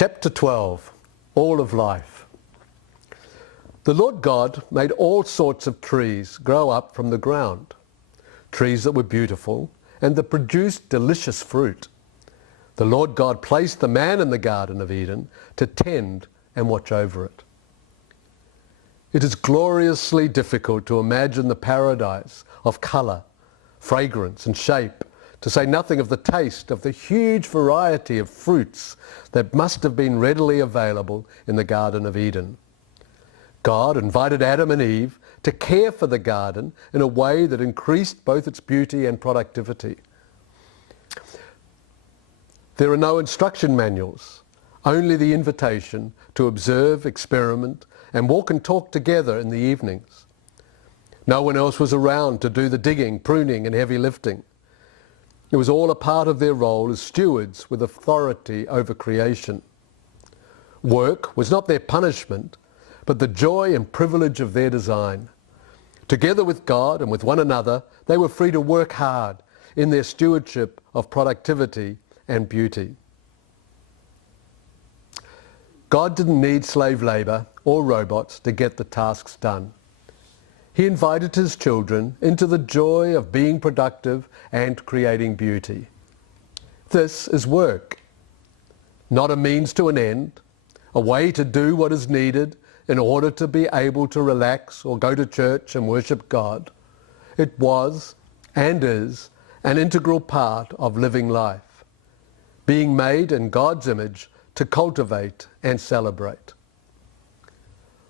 Chapter 12, All of Life. The Lord God made all sorts of trees grow up from the ground, trees that were beautiful and that produced delicious fruit. The Lord God placed the man in the Garden of Eden to tend and watch over it. It is gloriously difficult to imagine the paradise of colour, fragrance and shape, to say nothing of the taste of the huge variety of fruits that must have been readily available in the Garden of Eden. God invited Adam and Eve to care for the garden in a way that increased both its beauty and productivity. There are no instruction manuals, only the invitation to observe, experiment, and walk and talk together in the evenings. No one else was around to do the digging, pruning, and heavy lifting. It was all a part of their role as stewards with authority over creation. Work was not their punishment, but the joy and privilege of their design. Together with God and with one another, they were free to work hard in their stewardship of productivity and beauty. God didn't need slave labour or robots to get the tasks done. He invited his children into the joy of being productive and creating beauty. This is work, not a means to an end, a way to do what is needed in order to be able to relax or go to church and worship God. It was and is an integral part of living life, being made in God's image to cultivate and celebrate.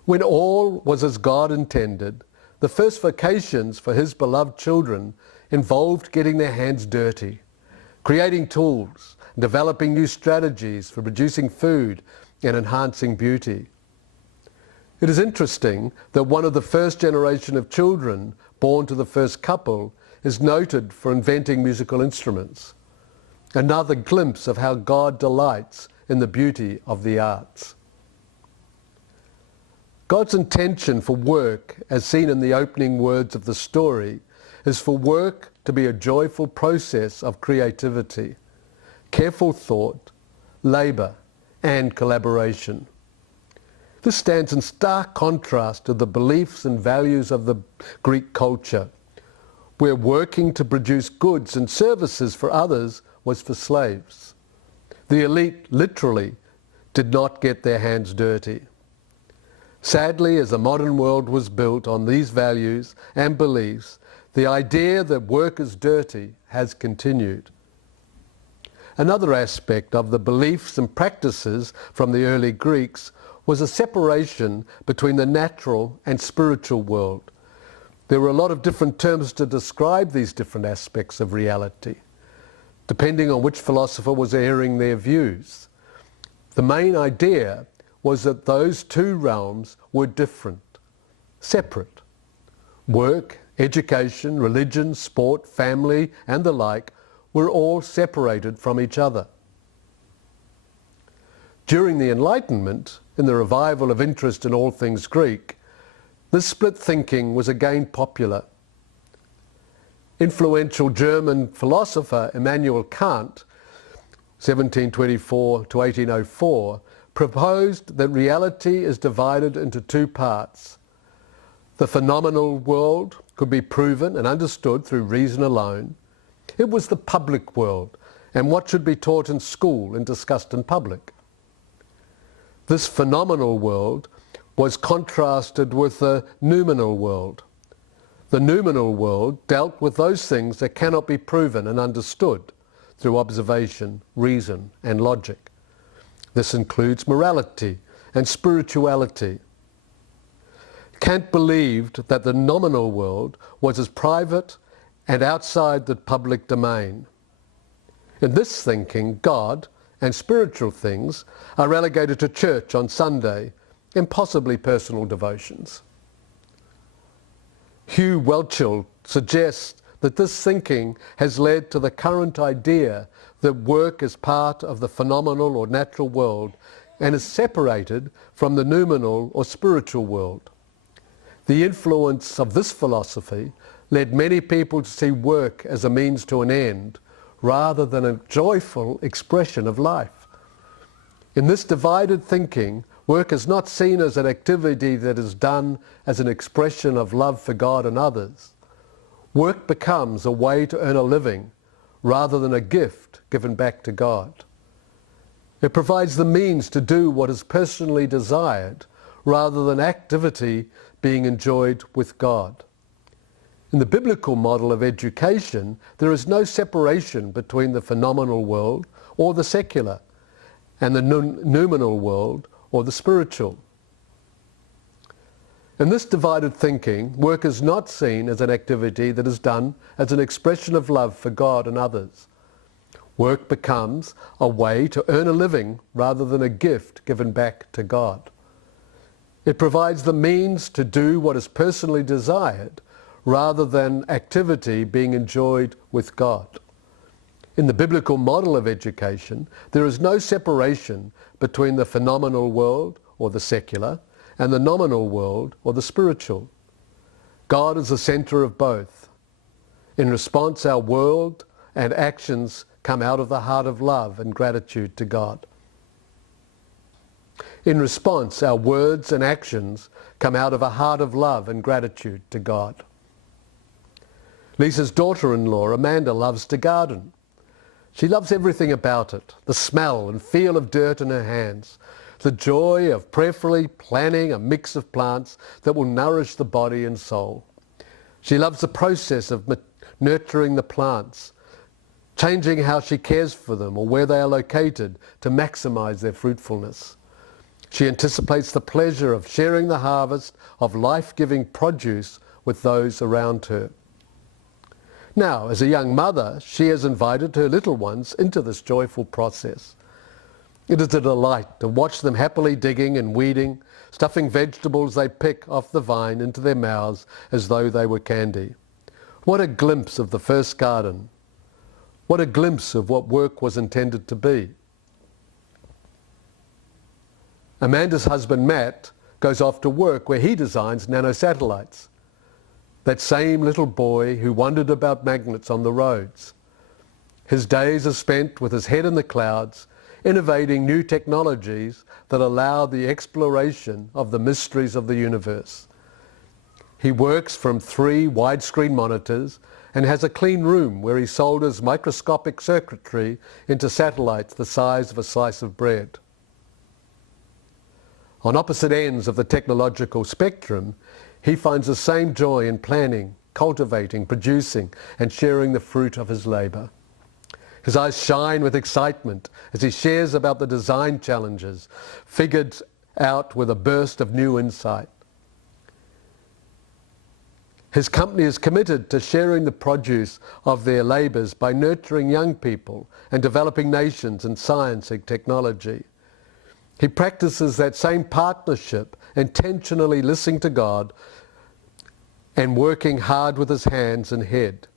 When all was as God intended, the first vocations for his beloved children involved getting their hands dirty, creating tools, developing new strategies for producing food and enhancing beauty. It is interesting that one of the first generation of children born to the first couple is noted for inventing musical instruments. Another glimpse of how God delights in the beauty of the arts. God's intention for work, as seen in the opening words of the story, is for work to be a joyful process of creativity, careful thought, labour, and collaboration. This stands in stark contrast to the beliefs and values of the Greek culture, where working to produce goods and services for others was for slaves. The elite literally did not get their hands dirty. Sadly, as the modern world was built on these values and beliefs, the idea that work is dirty has continued. Another aspect of the beliefs and practices from the early Greeks was a separation between the natural and spiritual world. There were a lot of different terms to describe these different aspects of reality, depending on which philosopher was airing their views. The main idea was that those two realms were different, separate. Work, education, religion, sport, family, and the like were all separated from each other. During the Enlightenment, in the revival of interest in all things Greek, this split thinking was again popular. Influential German philosopher Immanuel Kant, 1724 to 1804, proposed that reality is divided into two parts. The phenomenal world could be proven and understood through reason alone. It was the public world and what should be taught in school and discussed in public. This phenomenal world was contrasted with the noumenal world. The noumenal world dealt with those things that cannot be proven and understood through observation, reason, and logic. This includes morality and spirituality. Kant believed that the nominal world was as private and outside the public domain. In this thinking, God and spiritual things are relegated to church on Sunday and possibly personal devotions. Hugh Welchel suggests that this thinking has led to the current idea that work is part of the phenomenal or natural world and is separated from the noumenal or spiritual world. The influence of this philosophy led many people to see work as a means to an end rather than a joyful expression of life. In this divided thinking, work is not seen as an activity that is done as an expression of love for God and others. Work becomes a way to earn a living rather than a gift given back to God. It provides the means to do what is personally desired rather than activity being enjoyed with God. In the biblical model of education, there is no separation between the phenomenal world or the secular and the noumenal world or the spiritual. In this divided thinking, work is not seen as an activity that is done as an expression of love for God and others. Work becomes a way to earn a living rather than a gift given back to God. It provides the means to do what is personally desired rather than activity being enjoyed with God. In the biblical model of education, there is no separation between the phenomenal world or the secular and the nominal world or the spiritual. God is the center of both. In response, our world and actions come out of the heart of love and gratitude to God. In response, our words and actions come out of a heart of love and gratitude to God. Lisa's daughter-in-law, Amanda, loves to garden. She loves everything about it, the smell and feel of dirt in her hands, the joy of prayerfully planning a mix of plants that will nourish the body and soul. She loves the process of nurturing the plants, changing how she cares for them or where they are located to maximize their fruitfulness. She anticipates the pleasure of sharing the harvest of life-giving produce with those around her. Now, as a young mother, she has invited her little ones into this joyful process. It is a delight to watch them happily digging and weeding, stuffing vegetables they pick off the vine into their mouths as though they were candy. What a glimpse of the first garden. What a glimpse of what work was intended to be. Amanda's husband, Matt, goes off to work where he designs nanosatellites. That same little boy who wondered about magnets on the roads. His days are spent with his head in the clouds, innovating new technologies that allow the exploration of the mysteries of the universe. He works from 3 widescreen monitors and has a clean room where he solders microscopic circuitry into satellites the size of a slice of bread. On opposite ends of the technological spectrum, he finds the same joy in planning, cultivating, producing, and sharing the fruit of his labor. His eyes shine with excitement as he shares about the design challenges, figured out with a burst of new insight. His company is committed to sharing the produce of their labors by nurturing young people and developing nations in science and technology. He practices that same partnership, intentionally listening to God and working hard with his hands and head.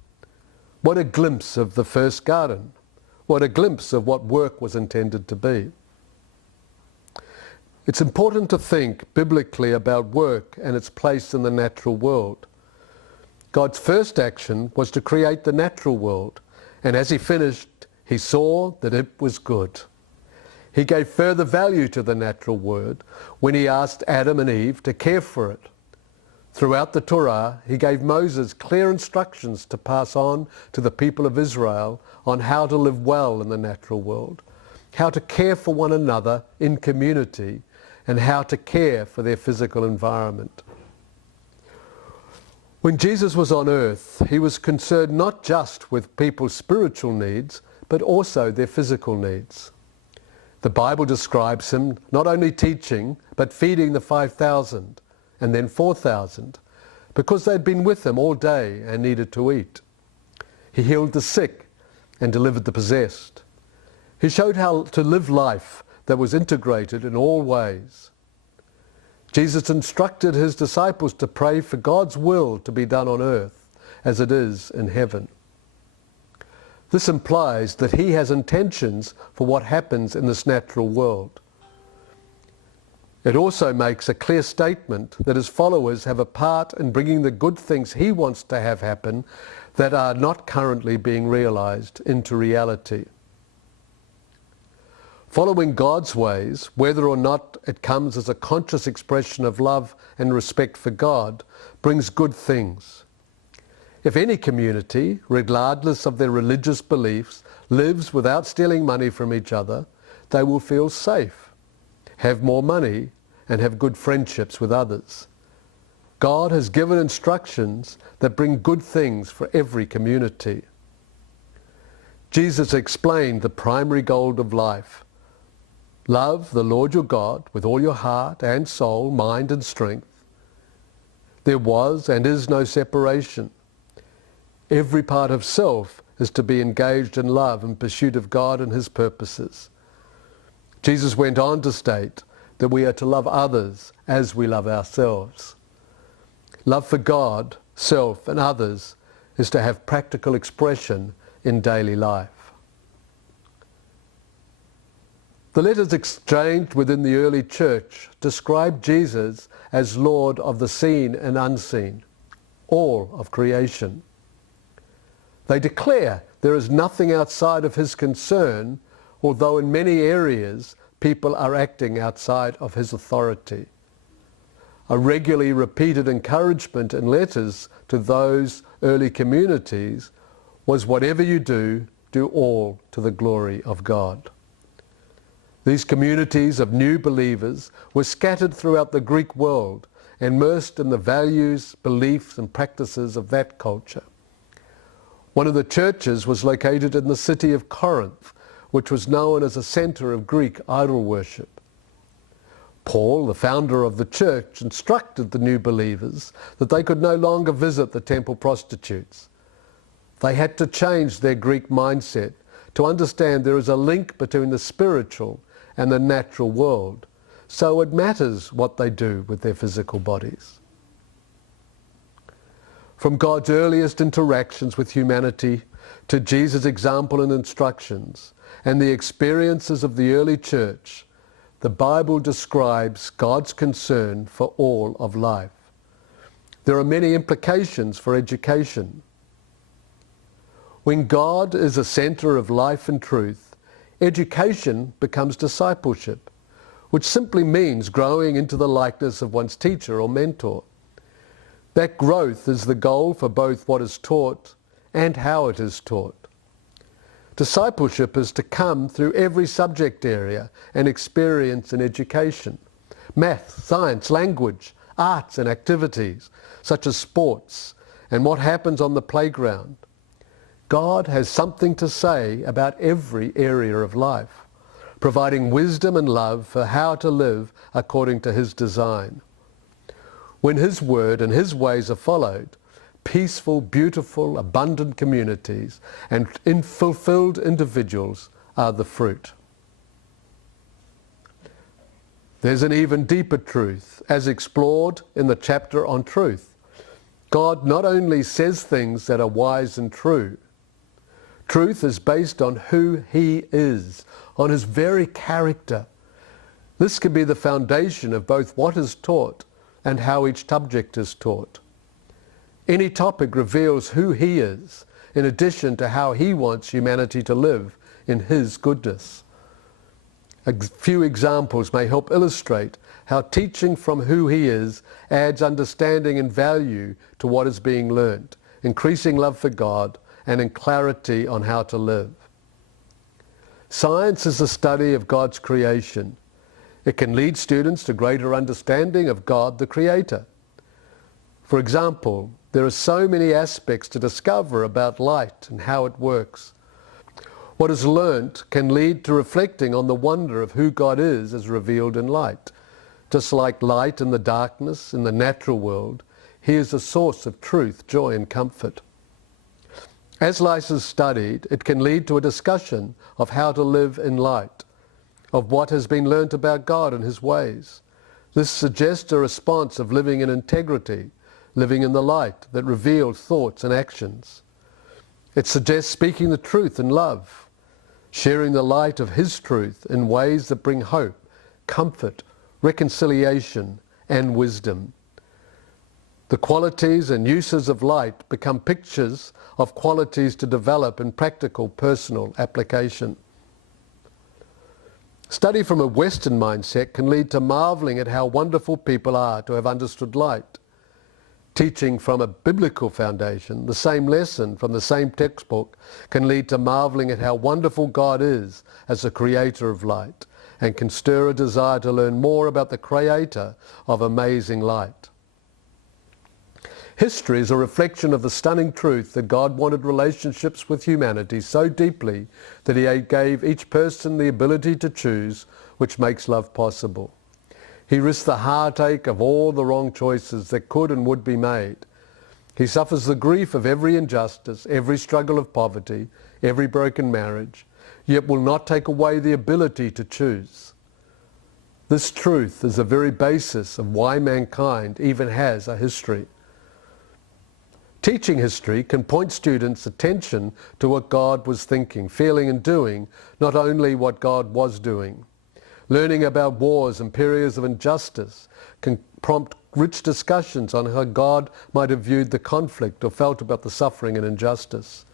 What a glimpse of the first garden. What a glimpse of what work was intended to be. It's important to think biblically about work and its place in the natural world. God's first action was to create the natural world, and as he finished, he saw that it was good. He gave further value to the natural world when he asked Adam and Eve to care for it. Throughout the Torah, he gave Moses clear instructions to pass on to the people of Israel on how to live well in the natural world, how to care for one another in community, and how to care for their physical environment. When Jesus was on earth, he was concerned not just with people's spiritual needs, but also their physical needs. The Bible describes him not only teaching, but feeding the 5,000 and then 4,000, because they'd been with him all day and needed to eat. He healed the sick and delivered the possessed. He showed how to live life that was integrated in all ways. Jesus instructed his disciples to pray for God's will to be done on earth as it is in heaven. This implies that he has intentions for what happens in this natural world. It also makes a clear statement that his followers have a part in bringing the good things he wants to have happen that are not currently being realized into reality. Following God's ways, whether or not it comes as a conscious expression of love and respect for God, brings good things. If any community, regardless of their religious beliefs, lives without stealing money from each other, they will feel safe, have more money, and have good friendships with others. God has given instructions that bring good things for every community. Jesus explained the primary goal of life. Love the Lord your God with all your heart and soul, mind and strength. There was and is no separation. Every part of self is to be engaged in love in pursuit of God and his purposes. Jesus went on to state that we are to love others as we love ourselves. Love for God, self and others is to have practical expression in daily life. The letters exchanged within the early church describe Jesus as Lord of the seen and unseen, all of creation. They declare there is nothing outside of his concern, although in many areas people are acting outside of his authority. A regularly repeated encouragement in letters to those early communities was, whatever you do, do all to the glory of God. These communities of new believers were scattered throughout the Greek world, immersed in the values, beliefs and practices of that culture. One of the churches was located in the city of Corinth, which was known as a center of Greek idol worship. Paul, the founder of the church, instructed the new believers that they could no longer visit the temple prostitutes. They had to change their Greek mindset to understand there is a link between the spiritual and the natural world, so it matters what they do with their physical bodies. From God's earliest interactions with humanity to Jesus' example and instructions and the experiences of the early church, the Bible describes God's concern for all of life. There are many implications for education. When God is a center of life and truth, education becomes discipleship, which simply means growing into the likeness of one's teacher or mentor. That growth is the goal for both what is taught and how it is taught. Discipleship is to come through every subject area and experience in education. Math, science, language, arts and activities such as sports and what happens on the playground. God has something to say about every area of life, providing wisdom and love for how to live according to his design. When his word and his ways are followed, peaceful, beautiful, abundant communities and fulfilled individuals are the fruit. There's an even deeper truth, as explored in the chapter on truth. God not only says things that are wise and true, truth is based on who he is, on his very character. This can be the foundation of both what is taught and how each subject is taught. Any topic reveals who he is, in addition to how he wants humanity to live in his goodness. A few examples may help illustrate how teaching from who he is adds understanding and value to what is being learned, increasing love for God, and in clarity on how to live. Science is the study of God's creation. It can lead students to greater understanding of God, the Creator. For example, there are so many aspects to discover about light and how it works. What is learnt can lead to reflecting on the wonder of who God is as revealed in light. Just like light in the darkness in the natural world, he is a source of truth, joy and comfort. As light is studied, it can lead to a discussion of how to live in light, of what has been learnt about God and his ways. This suggests a response of living in integrity, living in the light that reveals thoughts and actions. It suggests speaking the truth in love, sharing the light of his truth in ways that bring hope, comfort, reconciliation, and wisdom. The qualities and uses of light become pictures of qualities to develop in practical personal application. Study from a Western mindset can lead to marveling at how wonderful people are to have understood light. Teaching from a biblical foundation, the same lesson from the same textbook can lead to marveling at how wonderful God is as the creator of light, and can stir a desire to learn more about the creator of amazing light. History is a reflection of the stunning truth that God wanted relationships with humanity so deeply that he gave each person the ability to choose, which makes love possible. He risked the heartache of all the wrong choices that could and would be made. He suffers the grief of every injustice, every struggle of poverty, every broken marriage, yet will not take away the ability to choose. This truth is the very basis of why mankind even has a history. Teaching history can point students' attention to what God was thinking, feeling and doing, not only what God was doing. Learning about wars and periods of injustice can prompt rich discussions on how God might have viewed the conflict or felt about the suffering and injustice.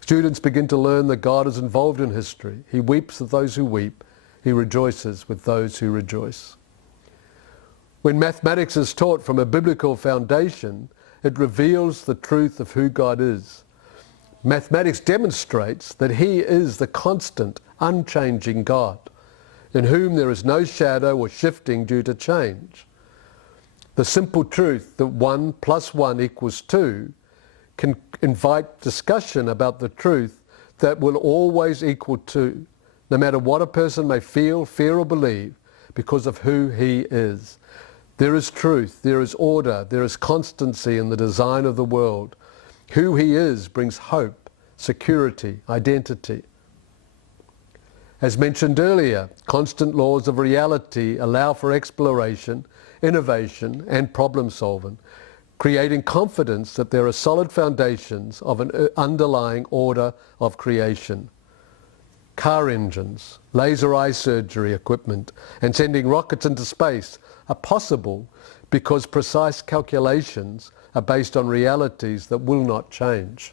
Students begin to learn that God is involved in history. He weeps with those who weep. He rejoices with those who rejoice. When mathematics is taught from a biblical foundation, it reveals the truth of who God is. Mathematics demonstrates that he is the constant, unchanging God, in whom there is no shadow or shifting due to change. The simple truth that 1 + 1 = 2 can invite discussion about the truth that will always equal 2, no matter what a person may feel, fear or believe, because of who he is. There is truth, there is order, there is constancy in the design of the world. Who he is brings hope, security, identity. As mentioned earlier, constant laws of reality allow for exploration, innovation, and problem solving, creating confidence that there are solid foundations of an underlying order of creation. Car engines, laser eye surgery equipment, and sending rockets into space are possible because precise calculations are based on realities that will not change.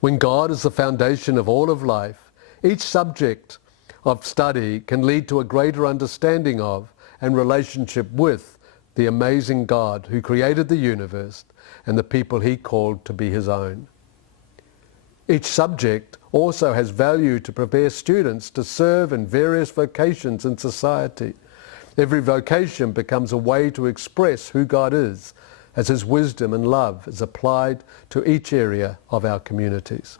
When God is the foundation of all of life, each subject of study can lead to a greater understanding of and relationship with the amazing God who created the universe and the people he called to be his own. Each subject also has value to prepare students to serve in various vocations in society. Every vocation becomes a way to express who God is, as his wisdom and love is applied to each area of our communities.